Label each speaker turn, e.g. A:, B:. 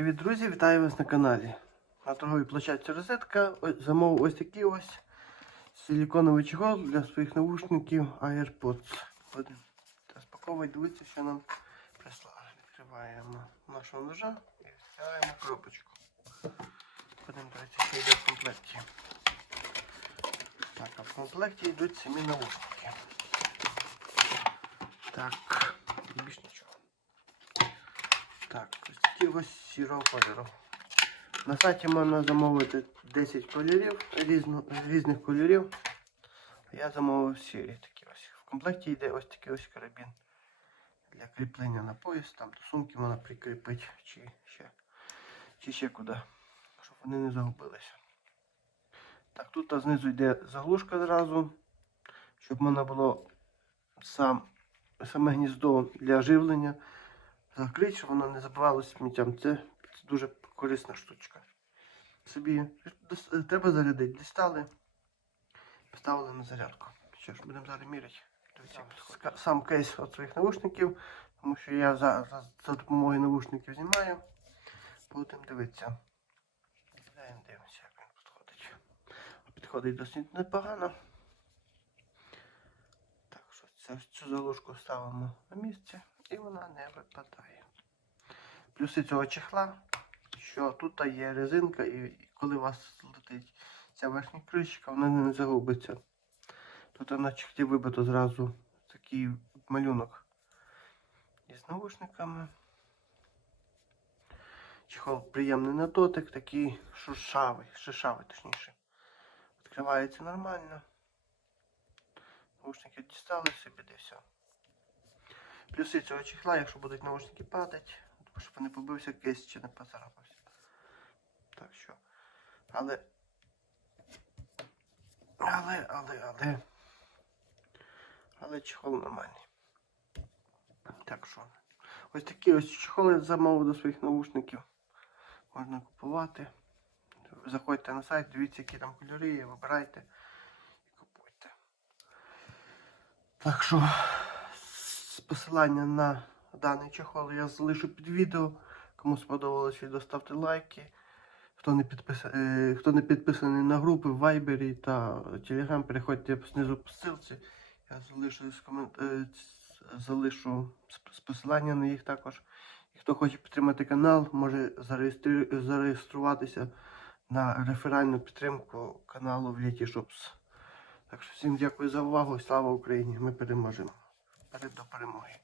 A: Привіт, друзі! Вітаю вас на каналі. На торговій площадці розетка замовив ось такий ось силіконовий чехол для своїх навушників AirPods. Будемо розпаковувати, дивитися, що нам прислали. Відкриваємо нашого ножа і відкриваємо коробочку. Будемо дивитися, що йде в комплекті. Так, а в комплекті йдуть самі навушники. Так, більш нічого. Так, ось ось сірого кольору. На сайті можна замовити 10 кольорів, різно, різних кольорів. Я замовив сірі такі ось. В комплекті йде ось такий ось карабін для кріплення на пояс, там до сумки можна прикріпити чи ще, чи ще куди, щоб вони не загубилися. Так, тут знизу йде заглушка зразу, щоб можна було сам, саме гніздо для живлення закрити, щоб воно не забивалося сміттям. Це, це дуже корисна штучка. Собі треба зарядити. Дістали, поставили на зарядку. Що ж, будемо зараз міряти. Сам кейс від своїх навушників, тому що я за, за, за допомогою навушників знімаю. Будемо дивитися. Дивимося, як він підходить. Підходить досить непогано. Це, цю заглушку ставимо на місце і вона не випадає. Плюси цього чехла, що тут є резинка, і коли у вас летить ця верхня кришка, вона не загубиться. Тут на чехлі вибито зразу такий малюнок із наушниками. Чехол приємний на дотик, такий шуршавий, шишавий точніше. Відкривається нормально. Наушники дістали собі де все. Плюси цього чехла, якщо будуть наушники падати, щоб вони побився кейс чи не поцарапався. Так що. Але. Але, але, але. Але чехол нормальний. Так що. Ось такі ось чехоли замовив до своїх наушників. Можна купувати. Заходьте на сайт, дивіться, які там кольори є, вибирайте і купуйте. Так що посилання на даний чехол я залишу під відео. Кому сподобалось відео, ставте лайки. Хто не, підпис... е, Хто не підписаний на групи в Viber та Telegram, переходьте знизу по ссылці. Я залишу, з комен... е, залишу посилання на їх також. І хто хоче підтримати канал, може зареєстру... зареєструватися на реферальну підтримку каналу в Шопс. Так що всім дякую за увагу. Слава Україні! Ми переможемо. Вперед до перемоги.